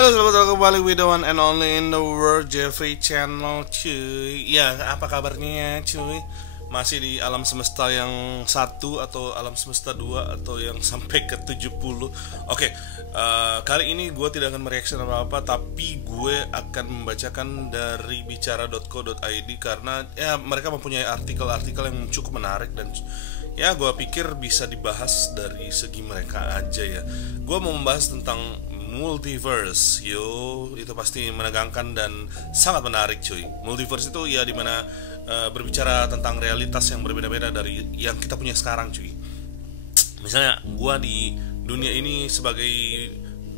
Halo, selamat datang kembali with the one and only in the world, Jeffrey Channel, cuy. Ya, apa kabarnya cuy? Masih di alam semesta yang satu atau alam semesta 2 atau yang sampai ke 70. Oke, kali ini gue tidak akan mereaction apa-apa, tapi gue akan membacakan dari bicara.co.id karena ya mereka mempunyai artikel-artikel yang cukup menarik dan ya gue pikir bisa dibahas dari segi mereka aja ya. Gue mau membahas tentang multiverse, itu pasti menegangkan dan sangat menarik cuy. Multiverse itu ya dimana berbicara tentang realitas yang berbeda-beda dari yang kita punya sekarang cuy. Misalnya gua di dunia ini sebagai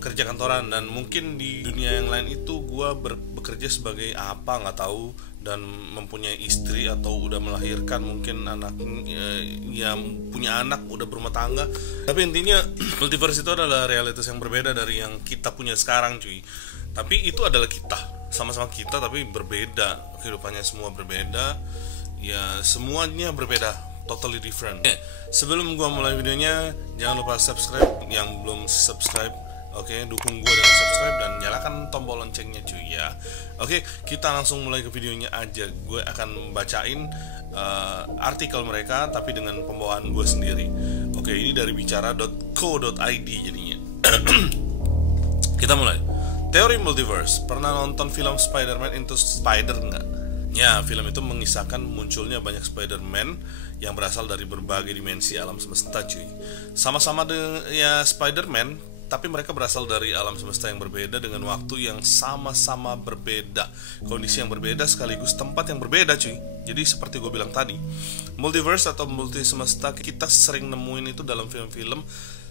kerja kantoran dan mungkin di dunia yang lain itu gua bekerja sebagai apa nggak tahu dan mempunyai istri atau udah melahirkan mungkin anak, ya punya anak, udah berumah tangga. Tapi intinya multiverse itu adalah realitas yang berbeda dari yang kita punya sekarang cuy. Tapi itu adalah kita, sama-sama kita tapi berbeda, kehidupannya semua berbeda, ya semuanya berbeda, totally different. Sebelum gua mulai videonya, jangan lupa subscribe yang belum subscribe. Oke, dukung gue dengan subscribe dan nyalakan tombol loncengnya cuy ya. Oke, kita langsung mulai ke videonya aja. Gue akan bacain artikel mereka tapi dengan pembawaan gue sendiri. Oke, ini dari bicara.co.id jadinya. Kita mulai. Teori multiverse. Pernah nonton film Spider-Man Into Spider nggak? Ya, film itu mengisahkan munculnya banyak Spider-Man yang berasal dari berbagai dimensi alam semesta cuy. Sama-sama dengan ya Spider-Man, tapi mereka berasal dari alam semesta yang berbeda dengan waktu yang sama-sama berbeda, kondisi yang berbeda sekaligus tempat yang berbeda cuy. Jadi seperti gue bilang tadi, multiverse atau multi semesta kita sering nemuin itu dalam film-film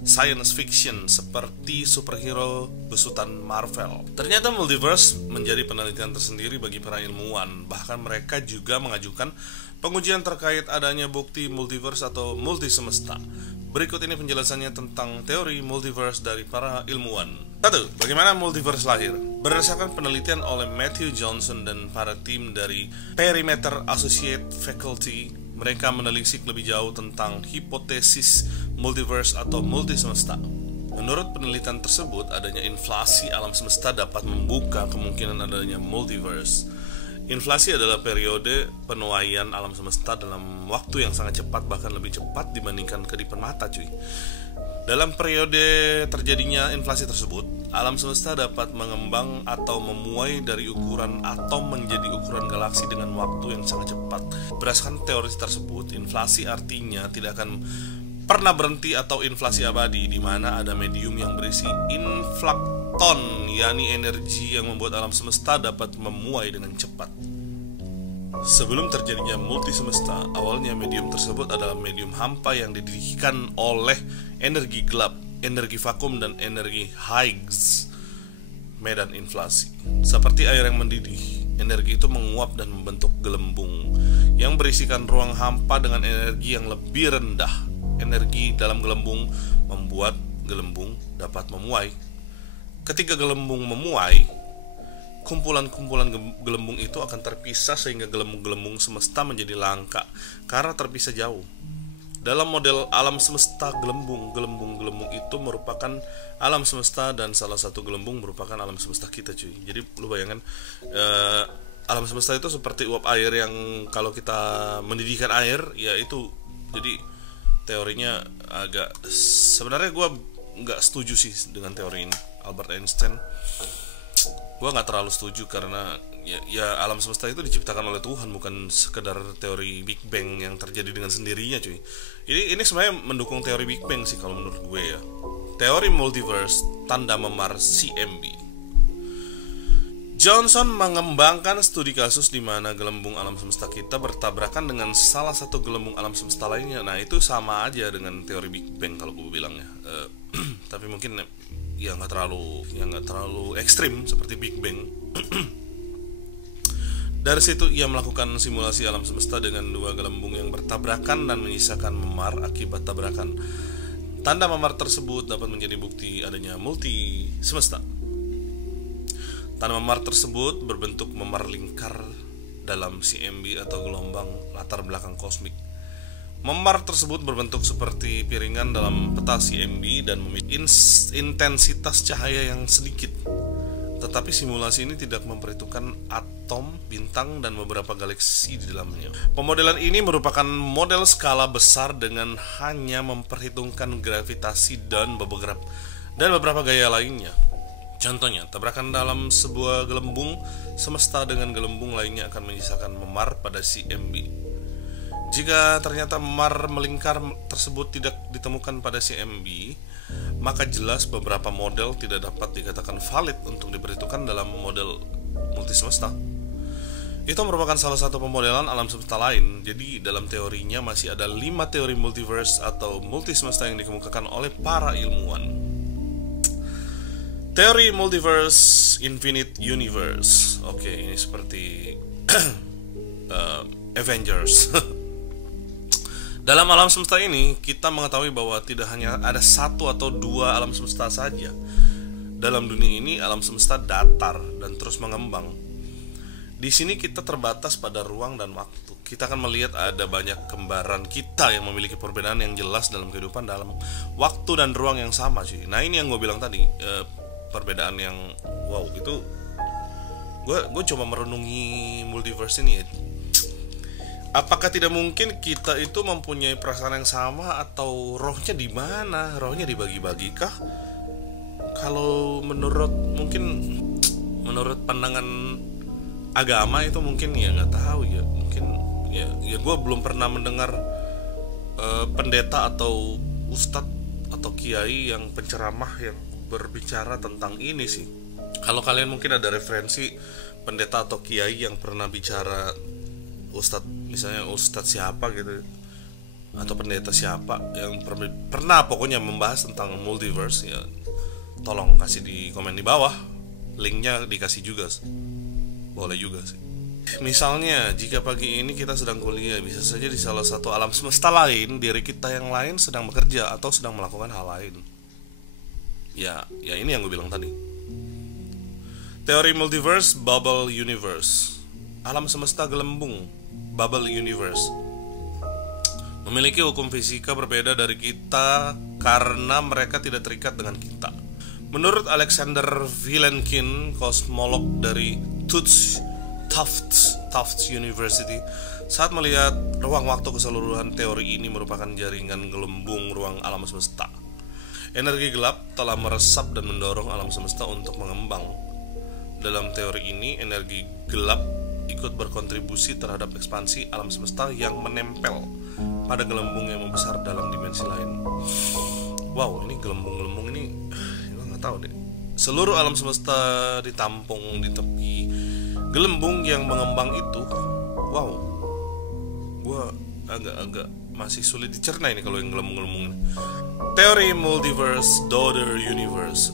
science fiction seperti superhero besutan Marvel. Ternyata multiverse menjadi penelitian tersendiri bagi para ilmuwan. Bahkan mereka juga mengajukan pengujian terkait adanya bukti multiverse atau multi semesta. Berikut ini penjelasannya tentang teori multiverse dari para ilmuwan. 1. Bagaimana multiverse lahir? Berdasarkan penelitian oleh Matthew Johnson dan para tim dari Perimeter Associate Faculty, mereka menelisik lebih jauh tentang hipotesis multiverse atau multi semesta. Menurut penelitian tersebut, adanya inflasi alam semesta dapat membuka kemungkinan adanya multiverse. Inflasi adalah periode penuaian alam semesta dalam waktu yang sangat cepat, bahkan lebih cepat dibandingkan kedipan mata cuy. Dalam periode terjadinya inflasi tersebut, alam semesta dapat mengembang atau memuai dari ukuran atom menjadi ukuran galaksi dengan waktu yang sangat cepat. Berdasarkan teori tersebut, inflasi artinya tidak akan pernah berhenti atau inflasi abadi, di mana ada medium yang berisi inflakton, yakni energi yang membuat alam semesta dapat memuai dengan cepat. Sebelum terjadinya multi semesta, awalnya medium tersebut adalah medium hampa yang didirikan oleh energi gelap, energi vakum, dan energi Higgs, medan inflasi. Seperti air yang mendidih, energi itu menguap dan membentuk gelembung yang berisikan ruang hampa dengan energi yang lebih rendah. Energi dalam gelembung membuat gelembung dapat memuai. Ketika gelembung memuai, kumpulan-kumpulan gelembung itu akan terpisah sehingga gelembung-gelembung semesta menjadi langka karena terpisah jauh. Dalam model alam semesta, gelembung-gelembung itu merupakan alam semesta dan salah satu gelembung merupakan alam semesta kita cuy. Jadi lu bayangkan alam semesta itu seperti uap air yang kalau kita mendidihkan air, ya itu. Jadi teorinya agak, sebenarnya gue nggak setuju sih dengan teori ini. Albert Einstein, gue nggak terlalu setuju karena ya alam semesta itu diciptakan oleh Tuhan, bukan sekedar teori Big Bang yang terjadi dengan sendirinya cuy. Ini sebenarnya mendukung teori Big Bang sih kalau menurut gue ya. Teori multiverse, tanda memar CMB. Johnson mengembangkan studi kasus di mana gelembung alam semesta kita bertabrakan dengan salah satu gelembung alam semesta lainnya. Nah itu sama aja dengan teori Big Bang kalau gue bilang ya. Tapi mungkin ya nggak terlalu ekstrim seperti Big Bang. Dari situ ia melakukan simulasi alam semesta dengan dua gelembung yang bertabrakan dan menyisakan memar akibat tabrakan. Tanda memar tersebut dapat menjadi bukti adanya multi semesta. Tanda memar tersebut berbentuk memar lingkar dalam CMB atau gelombang latar belakang kosmik. Memar tersebut berbentuk seperti piringan dalam peta CMB dan memiliki intensitas cahaya yang sedikit. Tetapi simulasi ini tidak memperhitungkan atom, bintang, dan beberapa galaksi di dalamnya. Pemodelan ini merupakan model skala besar dengan hanya memperhitungkan gravitasi dan beberapa gaya lainnya. Contohnya, tabrakan dalam sebuah gelembung semesta dengan gelembung lainnya akan menyisakan memar pada si MB. Jika ternyata memar melingkar tersebut tidak ditemukan pada si MB, maka jelas beberapa model tidak dapat dikatakan valid untuk diperhitungkan dalam model multisemesta. Itu merupakan salah satu pemodelan alam semesta lain. Jadi dalam teorinya masih ada 5 teori multiverse atau multisemesta yang dikemukakan oleh para ilmuwan. Teori multiverse, infinite universe. Oke, ini seperti Avengers. Dalam alam semesta ini, kita mengetahui bahwa tidak hanya ada satu atau dua alam semesta saja. Dalam dunia ini, alam semesta datar dan terus mengembang. Di sini kita terbatas pada ruang dan waktu. Kita akan melihat ada banyak kembaran kita yang memiliki perbedaan yang jelas dalam kehidupan dalam waktu dan ruang yang sama, cuy. Nah, ini yang gue bilang tadi, perbedaan yang wow, itu gue coba merenungi multiverse ini ya. Apakah tidak mungkin kita itu mempunyai perasaan yang sama, atau rohnya di mana? Rohnya dibagi-bagi kah? Kalau menurut pandangan agama itu mungkin ya nggak tahu ya. Mungkin ya gue belum pernah mendengar pendeta atau ustadz atau kiai yang penceramah yang berbicara tentang ini sih. Kalau kalian mungkin ada referensi pendeta atau kiai yang pernah bicara, ustadz, misalnya ustadz siapa gitu, atau pendeta siapa yang pernah pokoknya membahas tentang multiverse, ya tolong kasih di komen di bawah, linknya dikasih juga, boleh juga sih. Misalnya jika pagi ini kita sedang kuliah, bisa saja di salah satu alam semesta lain diri kita yang lain sedang bekerja atau sedang melakukan hal lain. Ya ini yang gue bilang tadi. Teori multiverse, bubble universe. Alam semesta gelembung, bubble universe, memiliki hukum fisika berbeda dari kita karena mereka tidak terikat dengan kita. Menurut Alexander Vilenkin, kosmolog dari Tufts University, saat melihat ruang waktu keseluruhan, teori ini merupakan jaringan gelembung ruang alam semesta. Energi gelap telah meresap dan mendorong alam semesta untuk mengembang. Dalam teori ini, energi gelap ikut berkontribusi terhadap ekspansi alam semesta yang menempel pada gelembung yang membesar dalam dimensi lain. Wow, ini gelembung-gelembung ini gue nggak tahu deh. Seluruh alam semesta ditampung di tepi gelembung yang mengembang itu. Wow, gue agak masih sulit dicerna ini kalau yang gelembung-gelembung ini. Teori multiverse, daughter universe.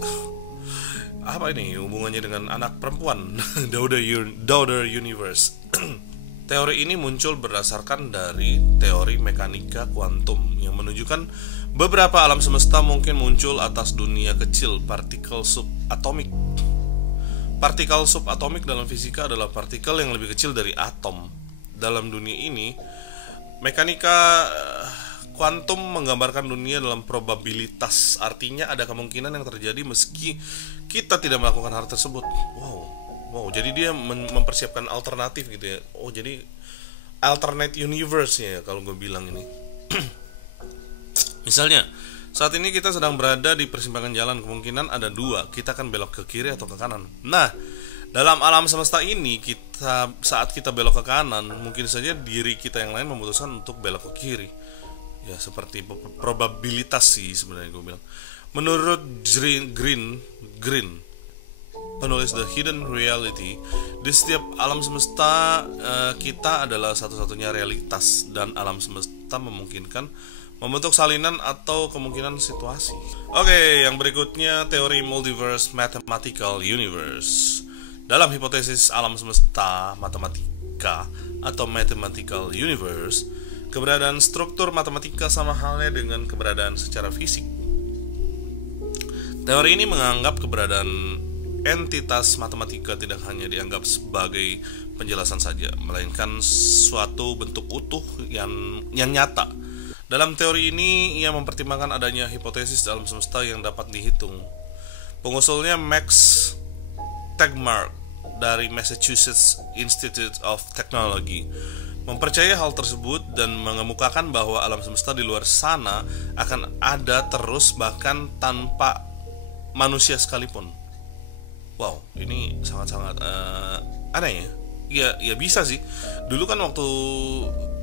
Apa ini hubungannya dengan anak perempuan? daughter universe. Teori ini muncul berdasarkan dari teori mekanika kuantum yang menunjukkan beberapa alam semesta mungkin muncul atas dunia kecil partikel subatomik. Partikel subatomik dalam fisika adalah partikel yang lebih kecil dari atom. Dalam dunia ini, mekanika kuantum menggambarkan dunia dalam probabilitas, artinya ada kemungkinan yang terjadi meski kita tidak melakukan hal tersebut. Wow, jadi dia mempersiapkan alternatif gitu ya. Oh, jadi alternate universe ya kalau gue bilang ini. Misalnya, saat ini kita sedang berada di persimpangan jalan, kemungkinan ada dua, kita akan belok ke kiri atau ke kanan. Nah, dalam alam semesta ini, saat kita belok ke kanan, mungkin saja diri kita yang lain memutuskan untuk belok ke kiri. Ya, seperti probabilitas sih sebenarnya gue bilang. Menurut Green, penulis The Hidden Reality, di setiap alam semesta kita adalah satu-satunya realitas, dan alam semesta memungkinkan membentuk salinan atau kemungkinan situasi. Oke, yang berikutnya teori multiverse mathematical universe. Dalam hipotesis alam semesta matematika atau mathematical universe, keberadaan struktur matematika sama halnya dengan keberadaan secara fisik. Teori ini menganggap keberadaan entitas matematika tidak hanya dianggap sebagai penjelasan saja, melainkan suatu bentuk utuh yang nyata. Dalam teori ini, ia mempertimbangkan adanya hipotesis alam semesta yang dapat dihitung. Pengusulnya Max Tegmark dari Massachusetts Institute of Technology mempercayai hal tersebut dan mengemukakan bahwa alam semesta di luar sana akan ada terus bahkan tanpa manusia sekalipun. Wow, ini sangat-sangat aneh ya. Ya bisa sih. Dulu kan waktu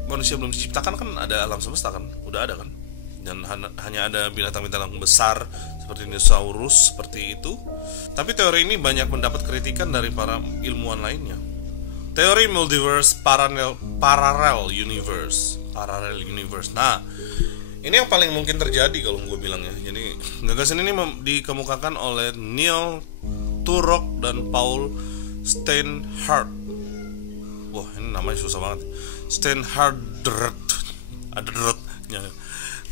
manusia belum diciptakan kan ada alam semesta kan, udah ada kan. Dan hanya ada binatang-binatang besar seperti dinosaurus seperti itu. Tapi teori ini banyak mendapat kritikan dari para ilmuwan lainnya. Teori multiverse parallel universe. Nah, ini yang paling mungkin terjadi kalau gue bilang ya. Jadi gagasan ini dikemukakan oleh Neil Turok dan Paul Steinhardt. Wah, ini namanya susah banget. Steinhardt.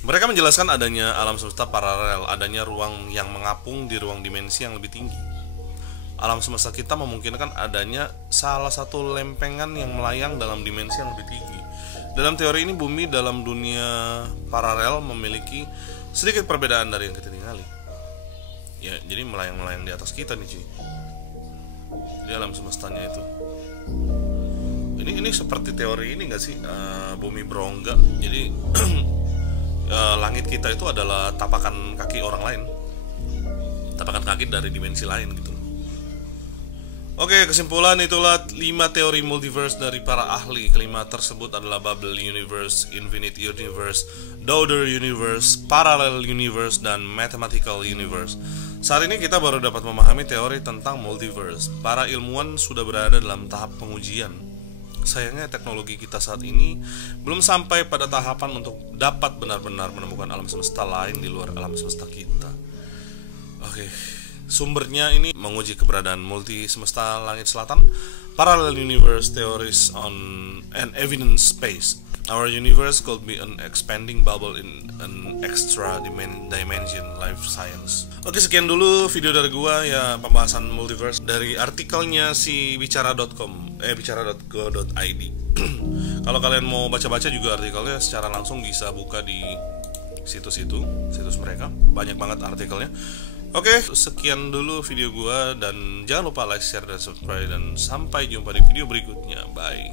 Mereka menjelaskan adanya alam semesta paralel, adanya ruang yang mengapung di ruang dimensi yang lebih tinggi. Alam semesta kita memungkinkan adanya salah satu lempengan yang melayang dalam dimensi yang lebih tinggi. Dalam teori ini, bumi dalam dunia paralel memiliki sedikit perbedaan dari yang kita tinggali. Ya, jadi melayang-melayang di atas kita nih cuy. Di alam semestanya itu. Ini seperti teori ini nggak sih? Bumi berongga. Jadi langit kita itu adalah tapakan kaki orang lain. Tapakan kaki dari dimensi lain gitu. Oke, kesimpulan itulah 5 teori multiverse dari para ahli. Kelima tersebut adalah bubble universe, infinite universe, Daughter universe, parallel universe, dan mathematical universe. Saat ini kita baru dapat memahami teori tentang multiverse. Para ilmuwan sudah berada dalam tahap pengujian. Sayangnya teknologi kita saat ini belum sampai pada tahapan untuk dapat benar-benar menemukan alam semesta lain di luar alam semesta kita. Oke. Sumbernya ini menguji keberadaan multi semesta langit selatan, parallel universe theories on an evidence space. Our universe could be an expanding bubble in an extra dimension life science. Oke, sekian dulu video dari gua ya, pembahasan multiverse dari artikelnya si bicara.com bicara.go.id. Kalau kalian mau baca-baca juga artikelnya secara langsung bisa buka di situs mereka. Banyak banget artikelnya. Oke, sekian dulu video gua dan jangan lupa like, share, dan subscribe, dan sampai jumpa di video berikutnya. Bye.